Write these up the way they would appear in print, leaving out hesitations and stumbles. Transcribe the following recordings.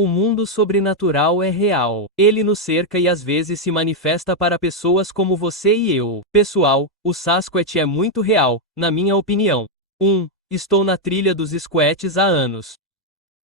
O mundo sobrenatural é real. Ele nos cerca e às vezes se manifesta para pessoas como você e eu. Pessoal, o Sasquatch é muito real, na minha opinião. 1. Estou na trilha dos Squatches há anos.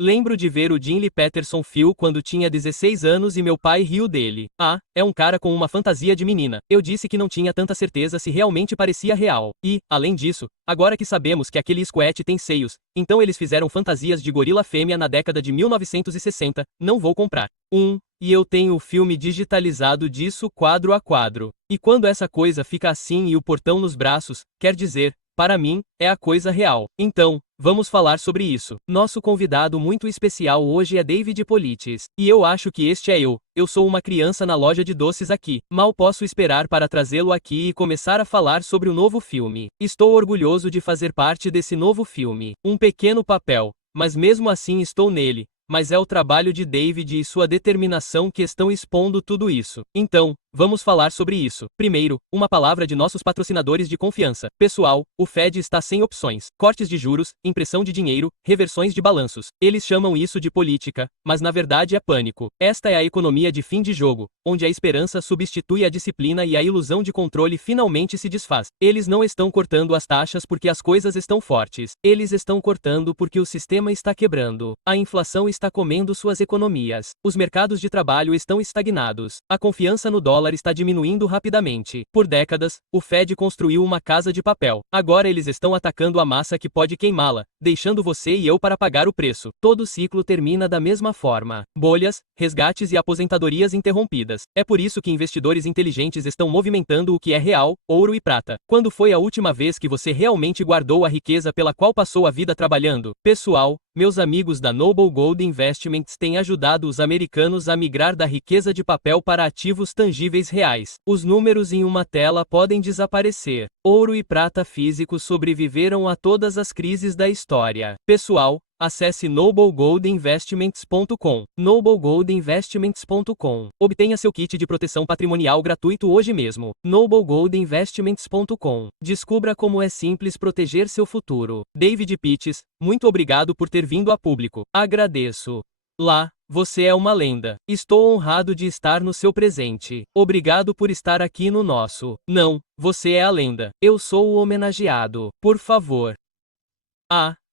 Lembro de ver o Jim Lee Peterson Phil quando tinha 16 anos e meu pai riu dele. Ah, é um cara com uma fantasia de menina. Eu disse que não tinha tanta certeza se realmente parecia real. E, além disso, agora que sabemos que aquele Squatch tem seios, então eles fizeram fantasias de gorila fêmea na década de 1960, não vou comprar. E eu tenho o filme digitalizado disso quadro a quadro. E quando essa coisa fica assim e o portão nos braços, quer dizer, para mim, é a coisa real. Então, vamos falar sobre isso. Nosso convidado muito especial hoje é David Politis. E eu acho que este é eu. Eu sou uma criança na loja de doces aqui. Mal posso esperar para trazê-lo aqui e começar a falar sobre o novo filme. Estou orgulhoso de fazer parte desse novo filme. Um pequeno papel, mas mesmo assim estou nele. Mas é o trabalho de David e sua determinação que estão expondo tudo isso. Então, vamos falar sobre isso. Primeiro, uma palavra de nossos patrocinadores de confiança. Pessoal, o Fed está sem opções. Cortes de juros, impressão de dinheiro, reversões de balanços. Eles chamam isso de política, mas na verdade é pânico. Esta é a economia de fim de jogo, onde a esperança substitui a disciplina e a ilusão de controle finalmente se desfaz. Eles não estão cortando as taxas porque as coisas estão fortes. Eles estão cortando porque o sistema está quebrando. A inflação está comendo suas economias. Os mercados de trabalho estão estagnados. A confiança no dólar está diminuindo rapidamente. Por décadas, o Fed construiu uma casa de papel. Agora eles estão atacando a massa que pode queimá-la, deixando você e eu para pagar o preço. Todo ciclo termina da mesma forma. Bolhas, resgates e aposentadorias interrompidas. É por isso que investidores inteligentes estão movimentando o que é real, ouro e prata. Quando foi a última vez que você realmente guardou a riqueza pela qual passou a vida trabalhando? Pessoal, meus amigos da Noble Gold Investments têm ajudado os americanos a migrar da riqueza de papel para ativos tangíveis reais. Os números em uma tela podem desaparecer. Ouro e prata físicos sobreviveram a todas as crises da história. Pessoal, acesse noblegoldinvestments.com. noblegoldinvestments.com. Obtenha seu kit de proteção patrimonial gratuito hoje mesmo. noblegoldinvestments.com. Descubra como é simples proteger seu futuro. David Pitts, muito obrigado por ter vindo a público. Agradeço. Lá, você é uma lenda. Estou honrado de estar no seu presente. Obrigado por estar aqui no nosso. Não, você é a lenda. Eu sou o homenageado. Por favor.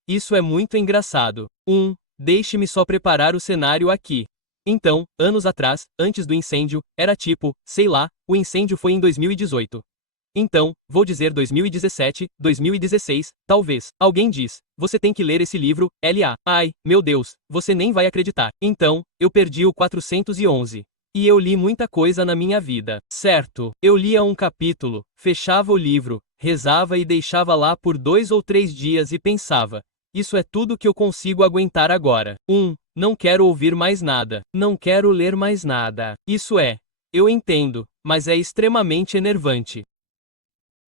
Isso é muito engraçado. Deixe-me só preparar o cenário aqui. Então, anos atrás, antes do incêndio, era tipo, sei lá, o incêndio foi em 2018. Então, vou dizer 2017, 2016, talvez. Alguém diz, você tem que ler esse livro, L.A. Ai, meu Deus, você nem vai acreditar. Então, eu perdi o 411. E eu li muita coisa na minha vida. Certo, eu lia um capítulo, fechava o livro, rezava e deixava lá por 2 ou 3 dias e pensava, isso é tudo que eu consigo aguentar agora. Não quero ouvir mais nada. Não quero ler mais nada. Isso é, eu entendo, mas é extremamente enervante.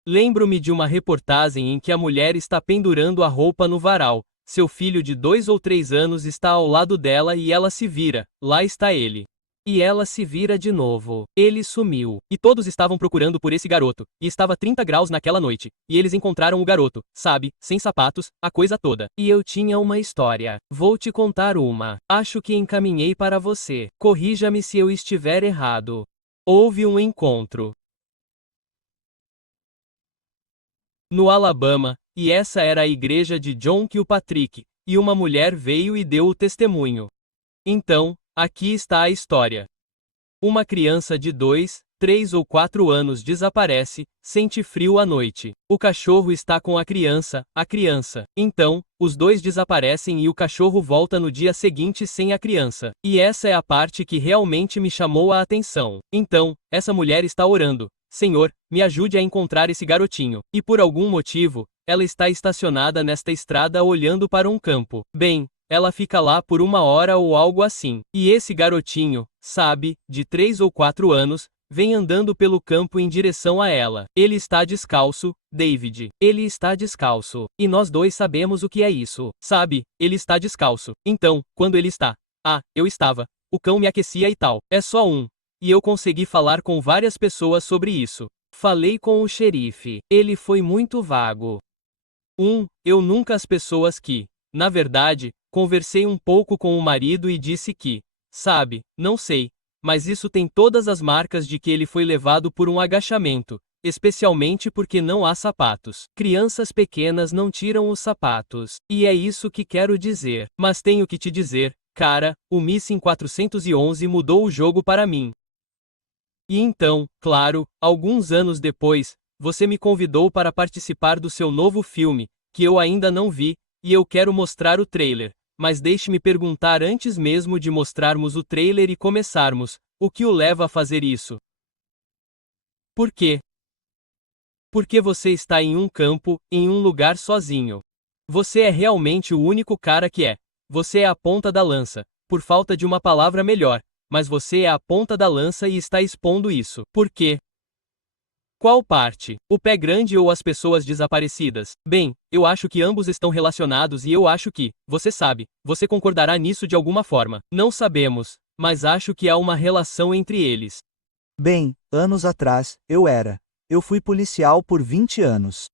Lembro-me de uma reportagem em que a mulher está pendurando a roupa no varal. Seu filho de 2 ou 3 anos está ao lado dela e ela se vira. Lá está ele. E ela se vira de novo. Ele sumiu. E todos estavam procurando por esse garoto. E estava 30 graus naquela noite. E eles encontraram o garoto, sabe, sem sapatos, a coisa toda. E eu tinha uma história. Vou te contar uma. Acho que encaminhei para você. Corrija-me se eu estiver errado. Houve um encontro no Alabama, e essa era a igreja de John Kilpatrick, e uma mulher veio e deu o testemunho. Então, aqui está a história. Uma criança de 2, 3 ou 4 anos desaparece, sente frio à noite. O cachorro está com a criança. Então, os dois desaparecem e o cachorro volta no dia seguinte sem a criança. E essa é a parte que realmente me chamou a atenção. Então, essa mulher está orando. Senhor, me ajude a encontrar esse garotinho. E por algum motivo, ela está estacionada nesta estrada olhando para um campo. Bem, ela fica lá por 1 hora ou algo assim. E esse garotinho, sabe, de 3 ou 4 anos, vem andando pelo campo em direção a ela. Ele está descalço, David. Ele está descalço. E nós dois sabemos o que é isso. Sabe, ele está descalço. Então, quando ele está. Eu estava. O cão me aquecia e tal. É só um. E eu consegui falar com várias pessoas sobre isso. Falei com o xerife. Ele foi muito vago. Eu nunca as pessoas que, na verdade, Conversei um pouco com o marido e disse que, sabe, não sei, mas isso tem todas as marcas de que ele foi levado por um agachamento, especialmente porque não há sapatos. Crianças pequenas não tiram os sapatos. E é isso que quero dizer. Mas tenho que te dizer, cara, o Missing 411 mudou o jogo para mim. E então, claro, alguns anos depois, você me convidou para participar do seu novo filme, que eu ainda não vi, e eu quero mostrar o trailer. Mas deixe-me perguntar antes mesmo de mostrarmos o trailer e começarmos, o que o leva a fazer isso? Por quê? Porque você está em um campo, em um lugar sozinho. Você é realmente o único cara que é. Você é a ponta da lança, por falta de uma palavra melhor, mas você é a ponta da lança e está expondo isso. Por quê? Qual parte? O pé grande ou as pessoas desaparecidas? Bem, eu acho que ambos estão relacionados e eu acho que, você sabe, você concordará nisso de alguma forma. Não sabemos, mas acho que há uma relação entre eles. Bem, anos atrás, eu fui policial por 20 anos.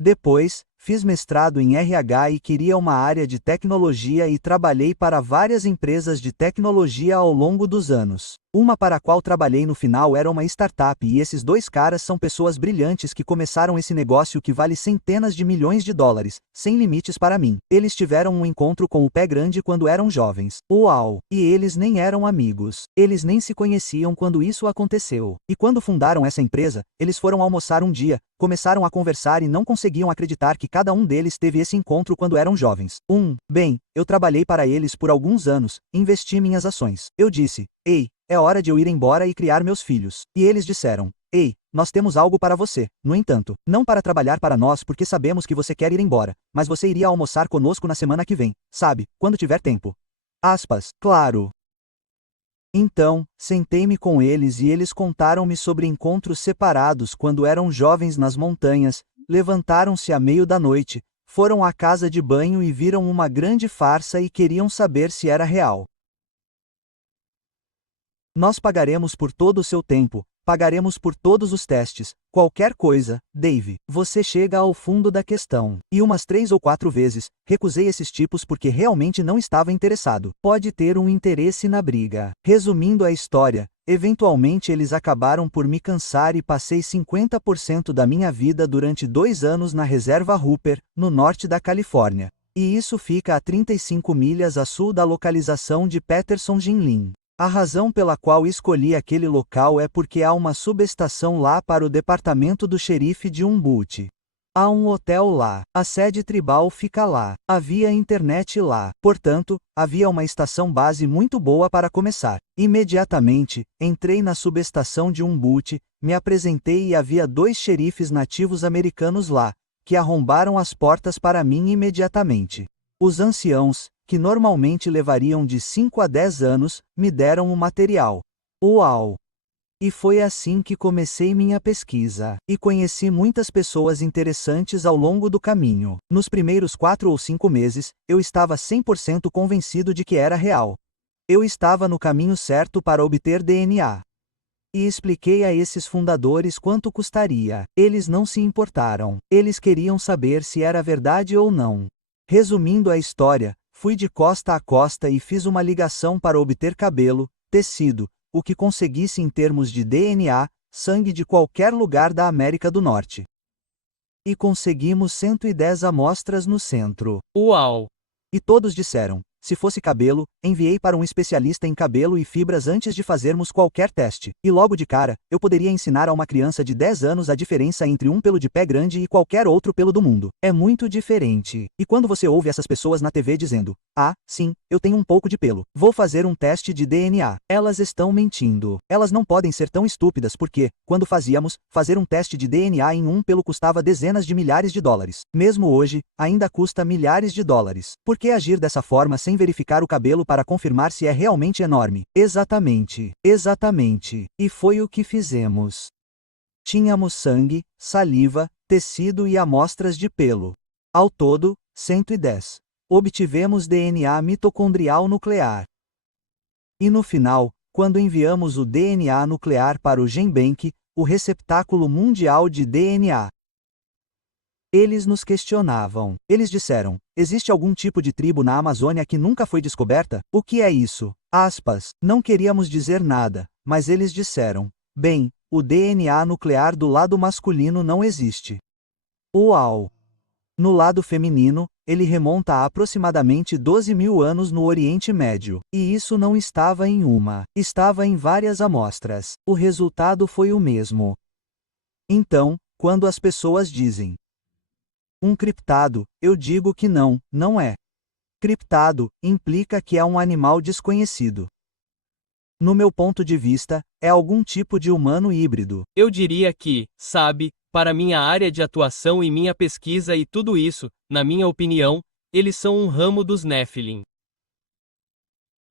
Depois, fiz mestrado em RH e queria uma área de tecnologia e trabalhei para várias empresas de tecnologia ao longo dos anos. Uma para a qual trabalhei no final era uma startup e esses dois caras são pessoas brilhantes que começaram esse negócio que vale centenas de milhões de dólares, sem limites para mim. Eles tiveram um encontro com o pé grande quando eram jovens. Uau! E eles nem eram amigos. Eles nem se conheciam quando isso aconteceu. E quando fundaram essa empresa, eles foram almoçar um dia, começaram a conversar e não conseguiam acreditar que cada um deles teve esse encontro quando eram jovens. Bem, eu trabalhei para eles por alguns anos, investi minhas ações. Eu disse, ei, é hora de eu ir embora e criar meus filhos. E eles disseram, ei, nós temos algo para você. No entanto, não para trabalhar para nós porque sabemos que você quer ir embora, mas você iria almoçar conosco na semana que vem, sabe, quando tiver tempo. Claro. Então, sentei-me com eles e eles contaram-me sobre encontros separados quando eram jovens nas montanhas, levantaram-se à meio da noite, foram à casa de banho e viram uma grande farsa e queriam saber se era real. Nós pagaremos por todo o seu tempo, pagaremos por todos os testes, qualquer coisa, Dave. Você chega ao fundo da questão. E umas 3 ou 4 vezes, recusei esses tipos porque realmente não estava interessado. Pode ter um interesse na briga. Resumindo a história, eventualmente eles acabaram por me cansar e passei 50% da minha vida durante 2 anos na reserva Hooper, no norte da Califórnia. E isso fica a 35 milhas a sul da localização de Patterson-Gimlin. A razão pela qual escolhi aquele local é porque há uma subestação lá para o departamento do xerife de Umboot. Há um hotel lá, a sede tribal fica lá, havia internet lá, portanto, havia uma estação base muito boa para começar. Imediatamente, entrei na subestação de Umboot, me apresentei e havia 2 xerifes nativos americanos lá, que arrombaram as portas para mim imediatamente. Os anciãos, que normalmente levariam de 5 a 10 anos, me deram o material. Uau! E foi assim que comecei minha pesquisa. E conheci muitas pessoas interessantes ao longo do caminho. Nos primeiros 4 ou 5 meses, eu estava 100% convencido de que era real. Eu estava no caminho certo para obter DNA. E expliquei a esses fundadores quanto custaria. Eles não se importaram. Eles queriam saber se era verdade ou não. Resumindo a história, fui de costa a costa e fiz uma ligação para obter cabelo, tecido, o que conseguisse em termos de DNA, sangue de qualquer lugar da América do Norte. E conseguimos 110 amostras no centro. Uau! E todos disseram, se fosse cabelo, enviei para um especialista em cabelo e fibras antes de fazermos qualquer teste. E logo de cara, eu poderia ensinar a uma criança de 10 anos a diferença entre um pelo de pé grande e qualquer outro pelo do mundo. É muito diferente. E quando você ouve essas pessoas na TV dizendo, sim, eu tenho um pouco de pelo, vou fazer um teste de DNA. Elas estão mentindo. Elas não podem ser tão estúpidas porque, quando fazíamos, fazer um teste de DNA em um pelo custava dezenas de milhares de dólares. Mesmo hoje, ainda custa milhares de dólares. Por que agir dessa forma sem verificar o cabelo para confirmar se é realmente enorme? Exatamente. E foi o que fizemos. Tínhamos sangue, saliva, tecido e amostras de pelo. Ao todo, 110. Obtivemos DNA mitocondrial nuclear. E no final, quando enviamos o DNA nuclear para o GenBank, o receptáculo mundial de DNA, Eles nos questionavam. Eles disseram: existe algum tipo de tribo na Amazônia que nunca foi descoberta? O que é isso? Aspas. Não queríamos dizer nada, mas eles disseram: bem, o DNA nuclear do lado masculino não existe. Uau! No lado feminino, ele remonta a aproximadamente 12.000 anos no Oriente Médio. E isso não estava em uma, estava em várias amostras. O resultado foi o mesmo. Então, quando as pessoas dizem um criptado, eu digo que não, não é. Criptado implica que é um animal desconhecido. No meu ponto de vista, é algum tipo de humano híbrido. Eu diria que, sabe, para minha área de atuação e minha pesquisa e tudo isso, na minha opinião, eles são um ramo dos Nephilim.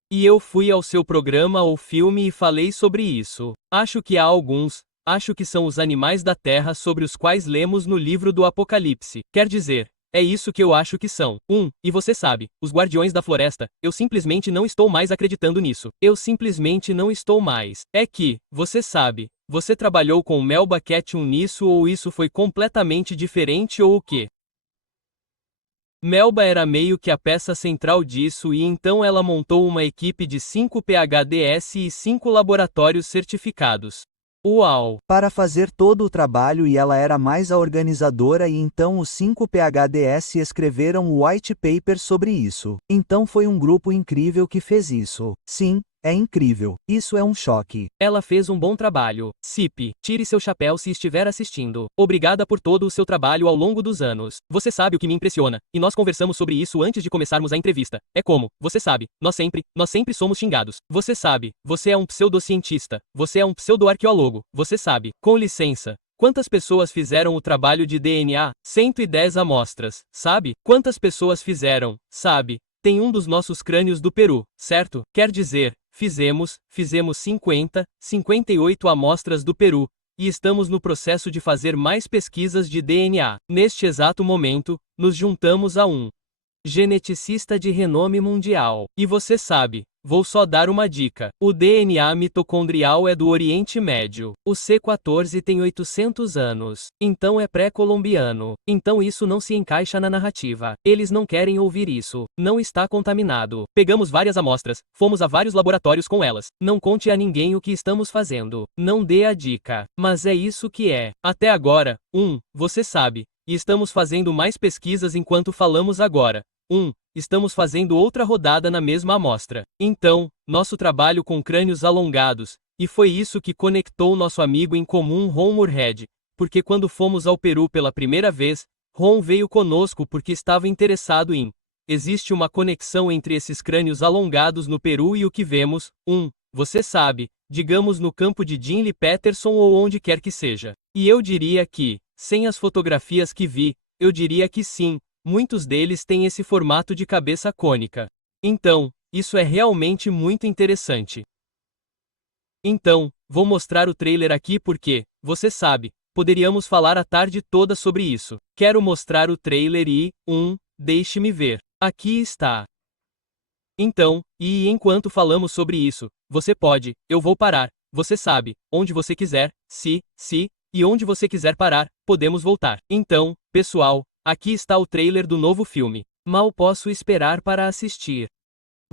E eu fui ao seu programa ou filme e falei sobre isso. Acho que há alguns, acho que são os animais da terra sobre os quais lemos no livro do Apocalipse. Quer dizer, é isso que eu acho que são. E você sabe, os guardiões da floresta, eu simplesmente não estou mais acreditando nisso. Eu simplesmente não estou mais. É que, você sabe, você trabalhou com Melba Ketchum nisso ou isso foi completamente diferente ou o quê? Melba era meio que a peça central disso e então ela montou uma equipe de 5 PhDs e 5 laboratórios certificados. Uau! Para fazer todo o trabalho e ela era mais a organizadora e então os 5 PhDs escreveram o white paper sobre isso. Então foi um grupo incrível que fez isso. Sim, é incrível. Isso é um choque. Ela fez um bom trabalho. Cip, tire seu chapéu se estiver assistindo. Obrigada por todo o seu trabalho ao longo dos anos. Você sabe o que me impressiona, e nós conversamos sobre isso antes de começarmos a entrevista. É como, você sabe, nós sempre somos xingados. Você sabe, você é um pseudocientista, você é um pseudo-arqueólogo, você sabe. Com licença. Quantas pessoas fizeram o trabalho de DNA? 110 amostras, sabe? Quantas pessoas fizeram, sabe? Tem um dos nossos crânios do Peru, certo? Quer dizer, fizemos 58 amostras do Peru, e estamos no processo de fazer mais pesquisas de DNA. Neste exato momento, nos juntamos a um geneticista de renome mundial. E você sabe, vou só dar uma dica. O DNA mitocondrial é do Oriente Médio. O C14 tem 800 anos. Então é pré-colombiano. Então isso não se encaixa na narrativa. Eles não querem ouvir isso. Não está contaminado. Pegamos várias amostras, fomos a vários laboratórios com elas. Não conte a ninguém o que estamos fazendo. Não dê a dica. Mas é isso que é. Até agora, você sabe. E estamos fazendo mais pesquisas enquanto falamos agora. Estamos fazendo outra rodada na mesma amostra. Então, nosso trabalho com crânios alongados, e foi isso que conectou nosso amigo em comum Ron Moorhead, porque quando fomos ao Peru pela primeira vez, Ron veio conosco porque estava interessado em. Existe uma conexão entre esses crânios alongados no Peru e o que vemos, você sabe, digamos no campo de Jim Lee Peterson ou onde quer que seja. E eu diria que, sem as fotografias que vi, eu diria que sim. Muitos deles têm esse formato de cabeça cônica. Então, isso é realmente muito interessante. Então, vou mostrar o trailer aqui porque, você sabe, poderíamos falar a tarde toda sobre isso. Quero mostrar o trailer e, deixe-me ver. Aqui está. Então, e enquanto falamos sobre isso, você pode, eu vou parar, você sabe, onde você quiser, e onde você quiser parar, podemos voltar. Então, pessoal, aqui está o trailer do novo filme. Mal posso esperar para assistir.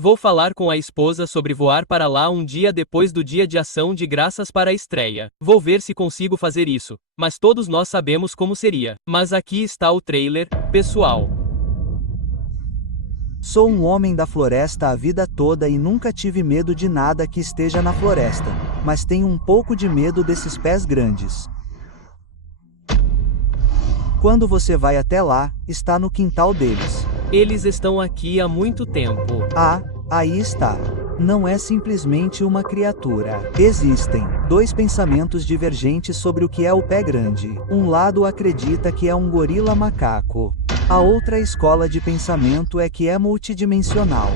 Vou falar com a esposa sobre voar para lá um dia depois do Dia de Ação de Graças para a estreia. Vou ver se consigo fazer isso, mas todos nós sabemos como seria. Mas aqui está o trailer, pessoal. Sou um homem da floresta a vida toda e nunca tive medo de nada que esteja na floresta, mas tenho um pouco de medo desses pés grandes. Quando você vai até lá, está no quintal deles. Eles estão aqui há muito tempo. Ah, aí está. Não é simplesmente uma criatura. Existem 2 pensamentos divergentes sobre o que é o pé grande. Um lado acredita que é um gorila macaco. A outra escola de pensamento é que é multidimensional.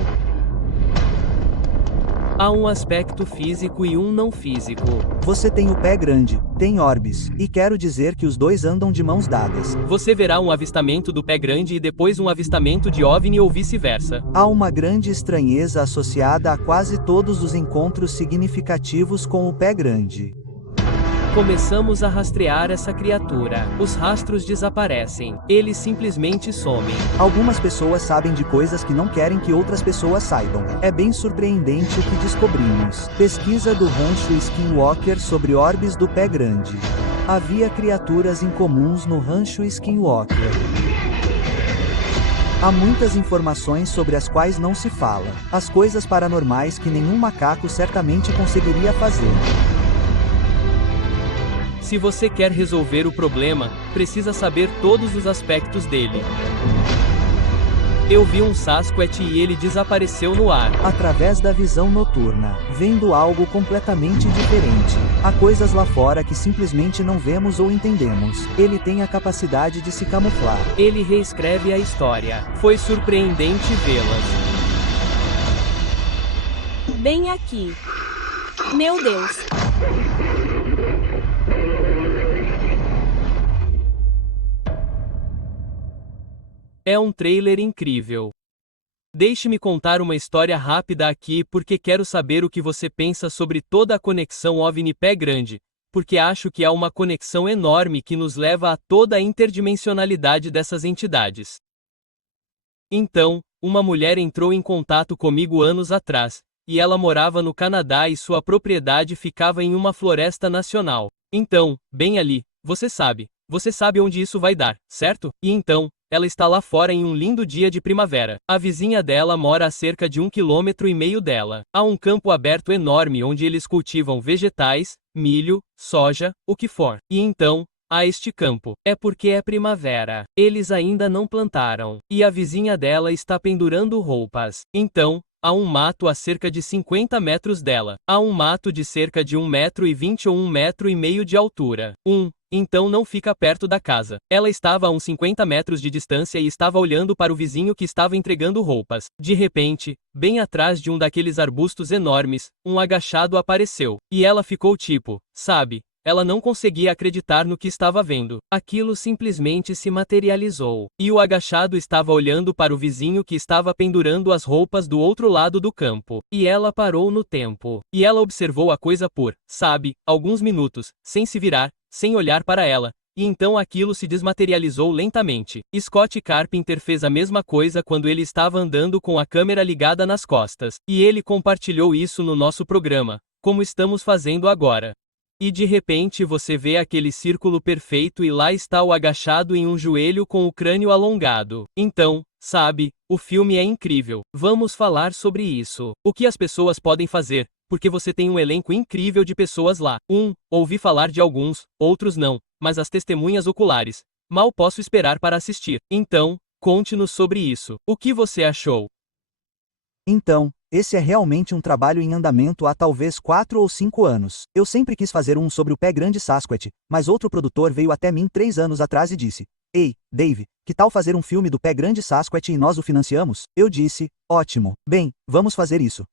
Há um aspecto físico e um não físico. Você tem o pé grande, tem orbes, e quero dizer que os 2 andam de mãos dadas. Você verá um avistamento do pé grande e depois um avistamento de OVNI ou vice-versa. Há uma grande estranheza associada a quase todos os encontros significativos com o pé grande. Começamos a rastrear essa criatura. Os rastros desaparecem. Eles simplesmente somem. Algumas pessoas sabem de coisas que não querem que outras pessoas saibam. É bem surpreendente o que descobrimos. Pesquisa do Rancho Skinwalker sobre orbes do Pé Grande. Havia criaturas incomuns no Rancho Skinwalker. Há muitas informações sobre as quais não se fala. As coisas paranormais que nenhum macaco certamente conseguiria fazer. Se você quer resolver o problema, precisa saber todos os aspectos dele. Eu vi um Sasquatch e ele desapareceu no ar. Através da visão noturna, vendo algo completamente diferente. Há coisas lá fora que simplesmente não vemos ou entendemos. Ele tem a capacidade de se camuflar. Ele reescreve a história. Foi surpreendente vê-las. Bem aqui. Meu Deus. É um trailer incrível. Deixe-me contar uma história rápida aqui porque quero saber o que você pensa sobre toda a conexão OVNI Pé Grande, porque acho que há uma conexão enorme que nos leva a toda a interdimensionalidade dessas entidades. Então, uma mulher entrou em contato comigo anos atrás, e ela morava no Canadá e sua propriedade ficava em uma floresta nacional. Então, bem ali, você sabe onde isso vai dar, certo? E então, ela está lá fora em um lindo dia de primavera. A vizinha dela mora a cerca de 1,5 km dela. Há um campo aberto enorme onde eles cultivam vegetais, milho, soja, o que for. E então, há este campo. É porque é primavera. Eles ainda não plantaram. E a vizinha dela está pendurando roupas. Então, há um mato a cerca de 50 metros dela. Há um mato de cerca de 1,20 m ou 1,5 m de altura. Então não fica perto da casa. Ela estava a uns 50 metros de distância e estava olhando para o vizinho que estava entregando roupas. De repente, bem atrás de um daqueles arbustos enormes, um agachado apareceu. E ela ficou tipo, sabe? Ela não conseguia acreditar no que estava vendo. Aquilo simplesmente se materializou. E o agachado estava olhando para o vizinho que estava pendurando as roupas do outro lado do campo. E ela parou no tempo. E ela observou a coisa por, sabe, alguns minutos, sem se virar, sem olhar para ela. E então aquilo se desmaterializou lentamente. Scott Carpenter fez a mesma coisa quando ele estava andando com a câmera ligada nas costas. E ele compartilhou isso no nosso programa, como estamos fazendo agora. E de repente você vê aquele círculo perfeito e lá está o agachado em um joelho com o crânio alongado. Então, sabe, o filme é incrível. Vamos falar sobre isso. O que as pessoas podem fazer, porque você tem um elenco incrível de pessoas lá. Ouvi falar de alguns, outros não, mas as testemunhas oculares. Mal posso esperar para assistir. Então, conte-nos sobre isso. O que você achou? Então, esse é realmente um trabalho em andamento há talvez 4 ou 5 anos. Eu sempre quis fazer um sobre o Pé Grande Sasquatch, mas outro produtor veio até mim 3 anos atrás e disse: "Ei, Dave, que tal fazer um filme do Pé Grande Sasquatch e nós o financiamos?" Eu disse: "Ótimo. Bem, vamos fazer isso."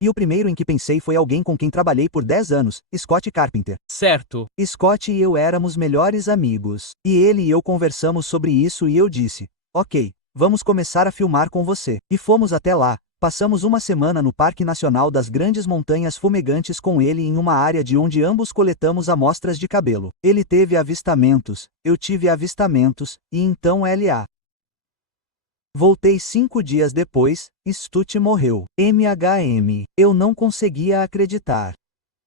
E o primeiro em que pensei foi alguém com quem trabalhei por 10 anos, Scott Carpenter. Certo. Scott e eu éramos melhores amigos. E ele e eu conversamos sobre isso e eu disse: "Ok, vamos começar a filmar com você." E fomos até lá. Passamos uma semana no Parque Nacional das Grandes Montanhas Fumegantes com ele em uma área de onde ambos coletamos amostras de cabelo. Ele teve avistamentos, eu tive avistamentos, e então L.A. Voltei 5 dias depois, Stutt morreu. MHM. Eu não conseguia acreditar.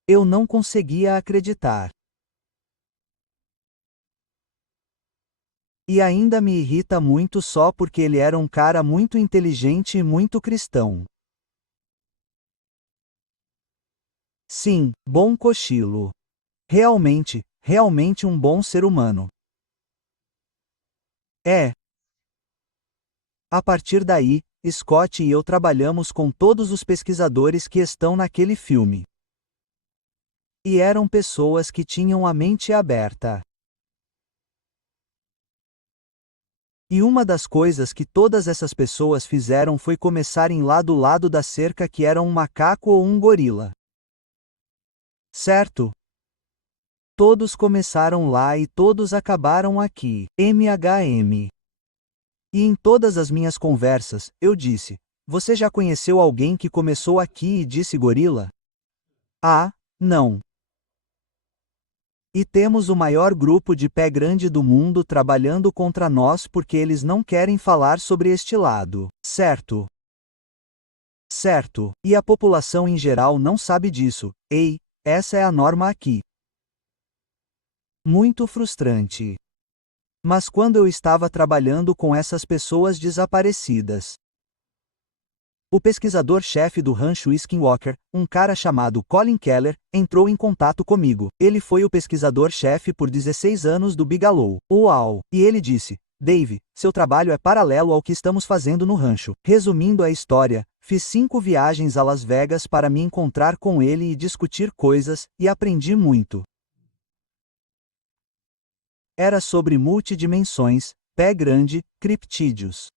Eu não conseguia acreditar. E ainda me irrita muito só porque ele era um cara muito inteligente e muito cristão. Sim, bom cochilo. Realmente um bom ser humano. É. A partir daí, Scott e eu trabalhamos com todos os pesquisadores que estão naquele filme. E eram pessoas que tinham a mente aberta. E uma das coisas que todas essas pessoas fizeram foi começarem lá do lado da cerca que era um macaco ou um gorila. Certo? Todos começaram lá e todos acabaram aqui. MHM. E em todas as minhas conversas, eu disse: "Você já conheceu alguém que começou aqui e disse gorila?" Ah, não. E temos o maior grupo de pé grande do mundo trabalhando contra nós porque eles não querem falar sobre este lado, certo? Certo, e a população em geral não sabe disso. Ei, essa é a norma aqui. Muito frustrante. Mas quando eu estava trabalhando com essas pessoas desaparecidas, o pesquisador-chefe do rancho Skinwalker, um cara chamado Colin Keller, entrou em contato comigo. Ele foi o pesquisador-chefe por 16 anos do Bigelow. Uau! E ele disse: Dave, seu trabalho é paralelo ao que estamos fazendo no rancho. Resumindo a história, fiz 5 viagens a Las Vegas para me encontrar com ele e discutir coisas, e aprendi muito. Era sobre multidimensões, pé grande, criptídeos.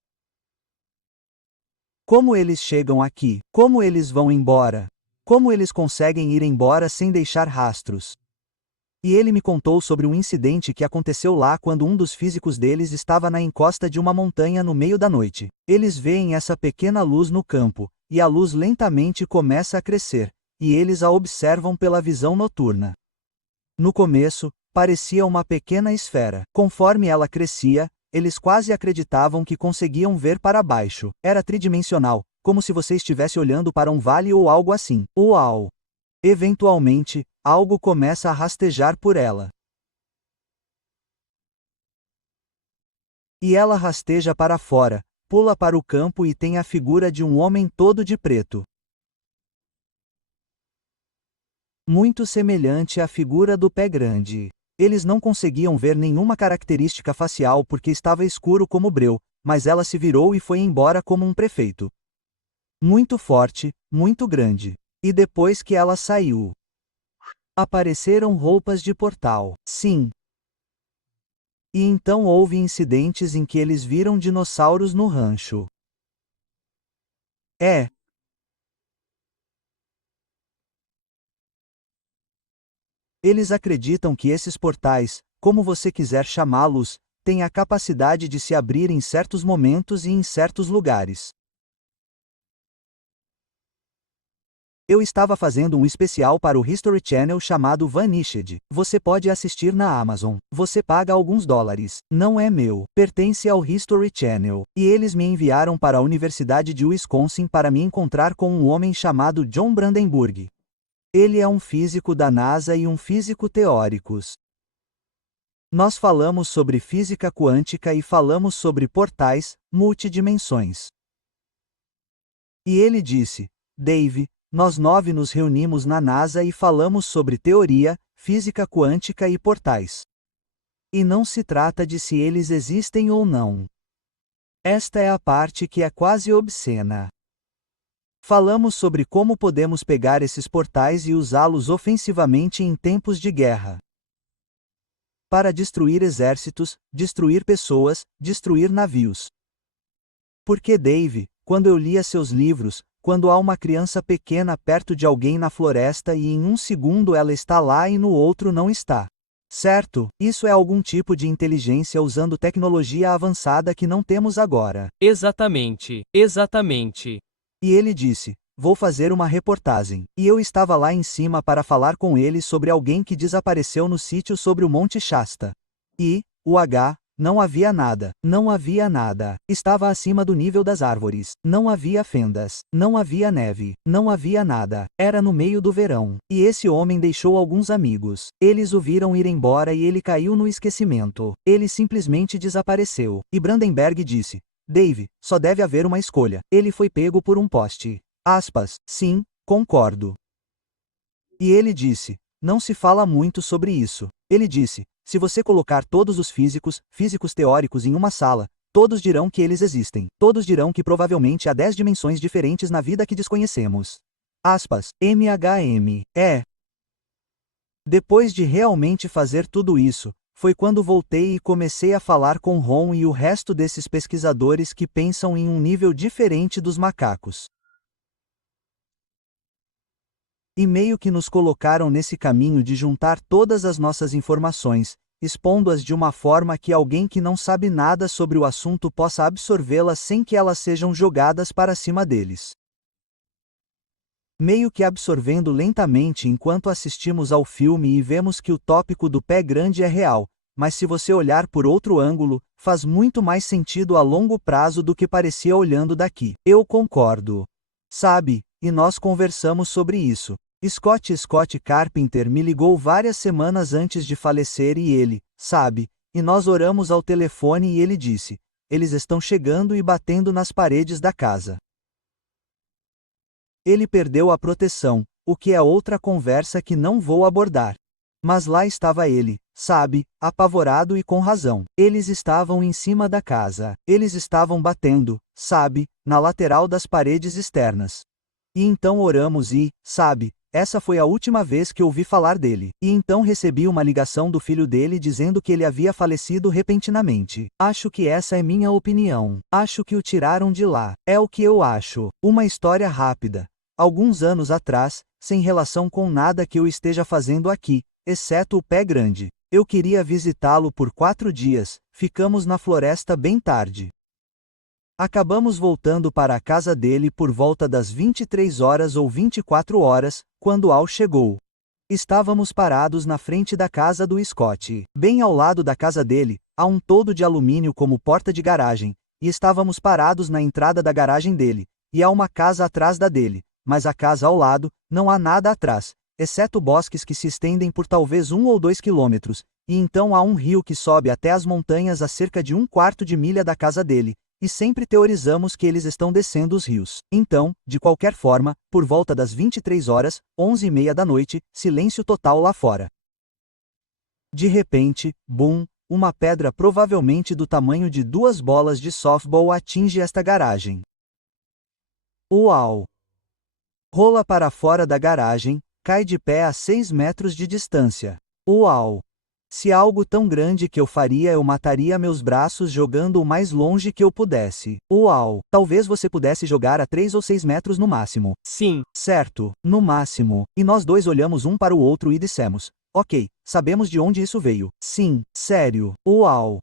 Como eles chegam aqui? Como eles vão embora? Como eles conseguem ir embora sem deixar rastros? E ele me contou sobre um incidente que aconteceu lá quando um dos físicos deles estava na encosta de uma montanha no meio da noite. Eles veem essa pequena luz no campo, e a luz lentamente começa a crescer, e eles a observam pela visão noturna. No começo, parecia uma pequena esfera. Conforme ela crescia, eles quase acreditavam que conseguiam ver para baixo. Era tridimensional, como se você estivesse olhando para um vale ou algo assim. Uau! Eventualmente, algo começa a rastejar por ela. E ela rasteja para fora, pula para o campo e tem a figura de um homem todo de preto. Muito semelhante à figura do pé grande. Eles não conseguiam ver nenhuma característica facial porque estava escuro como breu, mas ela se virou e foi embora como um prefeito. Muito forte, muito grande. E depois que ela saiu, apareceram roupas de portal. Sim. E então houve incidentes em que eles viram dinossauros no rancho. Eles acreditam que esses portais, como você quiser chamá-los, têm a capacidade de se abrir em certos momentos e em certos lugares. Eu estava fazendo um especial para o History Channel chamado Vanished. Você pode assistir na Amazon. Você paga alguns dólares. Não é meu. Pertence ao History Channel. E eles me enviaram para a Universidade de Wisconsin para me encontrar com um homem chamado John Brandenburg. Ele é um físico da NASA e um físico teóricos. Nós falamos sobre física quântica e falamos sobre portais, multidimensões. E ele disse: Dave, nós 9 nos reunimos na NASA e falamos sobre teoria, física quântica e portais. E não se trata de se eles existem ou não. Esta é a parte que é quase obscena. Falamos sobre como podemos pegar esses portais e usá-los ofensivamente em tempos de guerra. Para destruir exércitos, destruir pessoas, destruir navios. Porque Dave, quando eu lia seus livros, quando há uma criança pequena perto de alguém na floresta e em um segundo ela está lá e no outro não está. Certo, isso é algum tipo de inteligência usando tecnologia avançada que não temos agora. Exatamente, exatamente. E ele disse: vou fazer uma reportagem. E eu estava lá em cima para falar com ele sobre alguém que desapareceu no sítio sobre o Monte Shasta. E, não havia nada. Não havia nada. Estava acima do nível das árvores. Não havia fendas. Não havia neve. Não havia nada. Era no meio do verão. E esse homem deixou alguns amigos. Eles o viram ir embora e ele caiu no esquecimento. Ele simplesmente desapareceu. E Brandenburg disse: Dave, só deve haver uma escolha. Ele foi pego por um poste. Sim, concordo. E ele disse: não se fala muito sobre isso. Ele disse: se você colocar todos os físicos teóricos em uma sala, todos dirão que eles existem. Todos dirão que provavelmente há 10 dimensões diferentes na vida que desconhecemos. MHM. Depois de realmente fazer tudo isso, foi quando voltei e comecei a falar com Ron e o resto desses pesquisadores que pensam em um nível diferente dos macacos. E meio que nos colocaram nesse caminho de juntar todas as nossas informações, expondo-as de uma forma que alguém que não sabe nada sobre o assunto possa absorvê-las sem que elas sejam jogadas para cima deles. meio que absorvendo lentamente enquanto assistimos ao filme e vemos que o tópico do pé grande é real, mas se você olhar por outro ângulo, faz muito mais sentido a longo prazo do que parecia olhando daqui. Eu concordo. Sabe, e nós conversamos sobre isso. Scott Carpenter me ligou várias semanas antes de falecer e ele, sabe, e nós oramos ao telefone e ele disse: eles estão chegando e batendo nas paredes da casa. Ele perdeu a proteção, o que é outra conversa que não vou abordar. Mas lá estava ele, sabe, apavorado e com razão. Eles estavam em cima da casa. Eles estavam batendo, sabe, na lateral das paredes externas. E então oramos e, sabe, essa foi a última vez que ouvi falar dele. E então recebi uma ligação do filho dele dizendo que ele havia falecido repentinamente. Acho que essa é minha opinião. Acho que o tiraram de lá. É o que eu acho. Uma história rápida. Alguns anos atrás, sem relação com nada que eu esteja fazendo aqui, exceto o pé grande. Eu queria visitá-lo por 4 dias, ficamos na floresta bem tarde. Acabamos voltando para a casa dele por volta das 23 horas ou 24 horas, quando Al chegou. Estávamos parados na frente da casa do Scott. Bem ao lado da casa dele, há um toldo de alumínio como porta de garagem, e estávamos parados na entrada da garagem dele, e há uma casa atrás da dele, mas a casa ao lado, não há nada atrás, exceto bosques que se estendem por talvez 1 ou 2 quilômetros, e então há um rio que sobe até as montanhas a cerca de 1/4 de milha da casa dele, e sempre teorizamos que eles estão descendo os rios. Então, de qualquer forma, por volta das 23 horas, 11h30 da noite, silêncio total lá fora. De repente, bum, uma pedra provavelmente do tamanho de 2 bolas de softball atinge esta garagem. Uau! Rola para fora da garagem, cai de pé a 6 metros de distância. Uau! Se algo tão grande que eu faria, eu mataria meus braços jogando o mais longe que eu pudesse. Uau! Talvez você pudesse jogar a 3 ou 6 metros no máximo. Sim. Certo, no máximo. E nós dois olhamos um para o outro e dissemos: ok, sabemos de onde isso veio. Sim, sério. Uau!